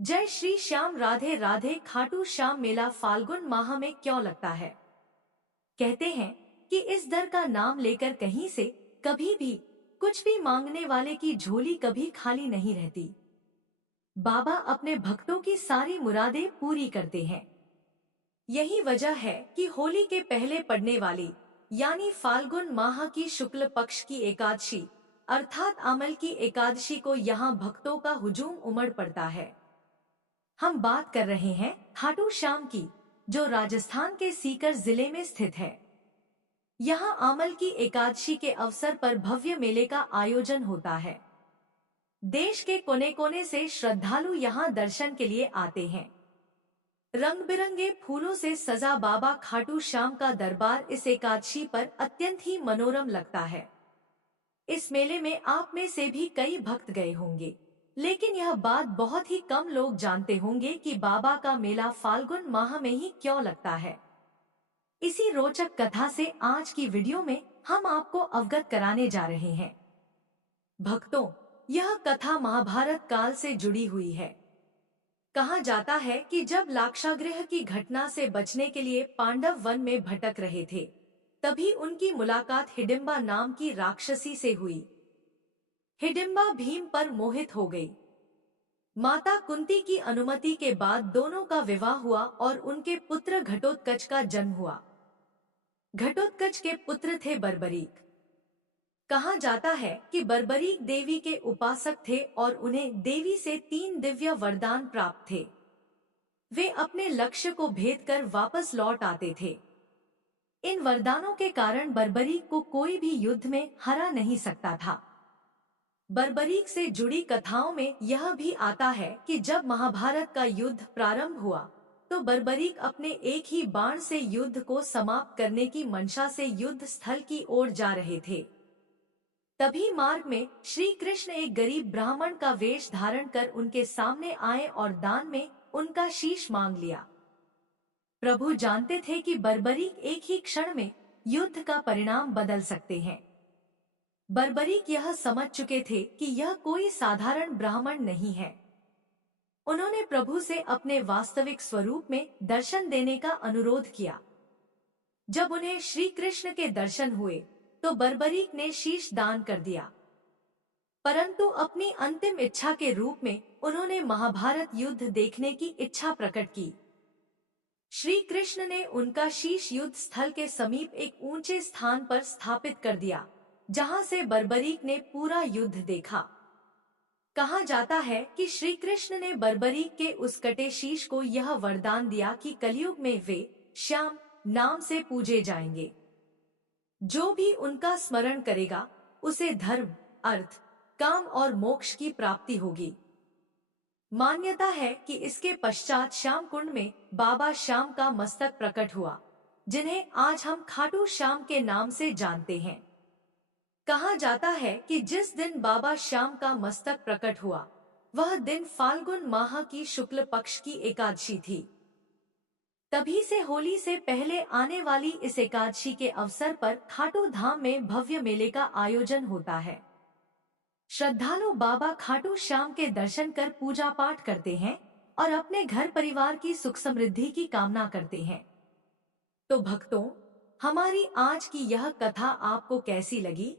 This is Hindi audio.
जय श्री श्याम। राधे राधे। खाटू श्याम मेला फाल्गुन माह में क्यों लगता है? कहते हैं कि इस दर का नाम लेकर कहीं से कभी भी कुछ भी मांगने वाले की झोली कभी खाली नहीं रहती। बाबा अपने भक्तों की सारी मुरादें पूरी करते हैं। यही वजह है कि होली के पहले पड़ने वाली यानी फाल्गुन माह की शुक्ल पक्ष की एकादशी अर्थात आमल की एकादशी को यहाँ भक्तों का हुजूम उमड़ पड़ता है। हम बात कर रहे हैं खाटू श्याम की, जो राजस्थान के सीकर जिले में स्थित है। यहाँ आमल की एकादशी के अवसर पर भव्य मेले का आयोजन होता है। देश के कोने कोने से श्रद्धालु यहाँ दर्शन के लिए आते हैं। रंग बिरंगे फूलों से सजा बाबा खाटू श्याम का दरबार इस एकादशी पर अत्यंत ही मनोरम लगता है। इस मेले में आप में से भी कई भक्त गए होंगे, लेकिन यह बात बहुत ही कम लोग जानते होंगे कि बाबा का मेला फाल्गुन माह में ही क्यों लगता है। इसी रोचक कथा से आज की वीडियो में हम आपको अवगत कराने जा रहे हैं। भक्तों, यह कथा महाभारत काल से जुड़ी हुई है। कहा जाता है कि जब लाक्षागृह की घटना से बचने के लिए पांडव वन में भटक रहे थे, तभी उनकी मुलाकात हिडिंबा नाम की राक्षसी से हुई। हिडिंबा भीम पर मोहित हो गई। माता कुंती की अनुमति के बाद दोनों का विवाह हुआ और उनके पुत्र घटोत्कच का जन्म हुआ। घटोत्कच के पुत्र थे बर्बरीक। कहा जाता है कि बर्बरीक देवी के उपासक थे और उन्हें देवी से 3 दिव्य वरदान प्राप्त थे। वे अपने लक्ष्य को भेद कर वापस लौट आते थे। इन वरदानों के कारण बर्बरीक को कोई भी युद्ध में हरा नहीं सकता था। बर्बरीक से जुड़ी कथाओं में यह भी आता है कि जब महाभारत का युद्ध प्रारंभ हुआ, तो बर्बरीक अपने एक ही बाण से युद्ध को समाप्त करने की मंशा से युद्ध स्थल की ओर जा रहे थे। तभी मार्ग में श्री कृष्ण एक गरीब ब्राह्मण का वेश धारण कर उनके सामने आए और दान में उनका शीश मांग लिया। प्रभु जानते थे कि बर्बरीक एक ही क्षण में युद्ध का परिणाम बदल सकते हैं। बर्बरीक यह समझ चुके थे कि यह कोई साधारण ब्राह्मण नहीं है। उन्होंने प्रभु से अपने वास्तविक स्वरूप में दर्शन देने का अनुरोध किया। जब उन्हें श्री कृष्ण के दर्शन हुए, तो बर्बरीक ने शीश दान कर दिया। परंतु अपनी अंतिम इच्छा के रूप में उन्होंने महाभारत युद्ध देखने की इच्छा प्रकट की। श्री कृष्ण ने उनका शीश युद्ध स्थल के समीप एक ऊंचे स्थान पर स्थापित कर दिया, जहां से बर्बरीक ने पूरा युद्ध देखा। कहा जाता है कि श्री कृष्ण ने बर्बरीक के उस कटे शीश को यह वरदान दिया कि कलयुग में वे श्याम नाम से पूजे जाएंगे। जो भी उनका स्मरण करेगा, उसे धर्म, अर्थ, काम और मोक्ष की प्राप्ति होगी। मान्यता है कि इसके पश्चात श्याम कुंड में बाबा श्याम का मस्तक प्रकट हुआ, जिन्हें आज हम खाटू श्याम के नाम से जानते हैं। कहा जाता है कि जिस दिन बाबा श्याम का मस्तक प्रकट हुआ, वह दिन फाल्गुन माह की शुक्ल पक्ष की एकादशी थी। तभी से होली से पहले आने वाली इस एकादशी के अवसर पर खाटू धाम में भव्य मेले का आयोजन होता है। श्रद्धालु बाबा खाटू श्याम के दर्शन कर पूजा पाठ करते हैं और अपने घर परिवार की सुख समृद्धि की कामना करते हैं। तो भक्तों, हमारी आज की यह कथा आपको कैसी लगी?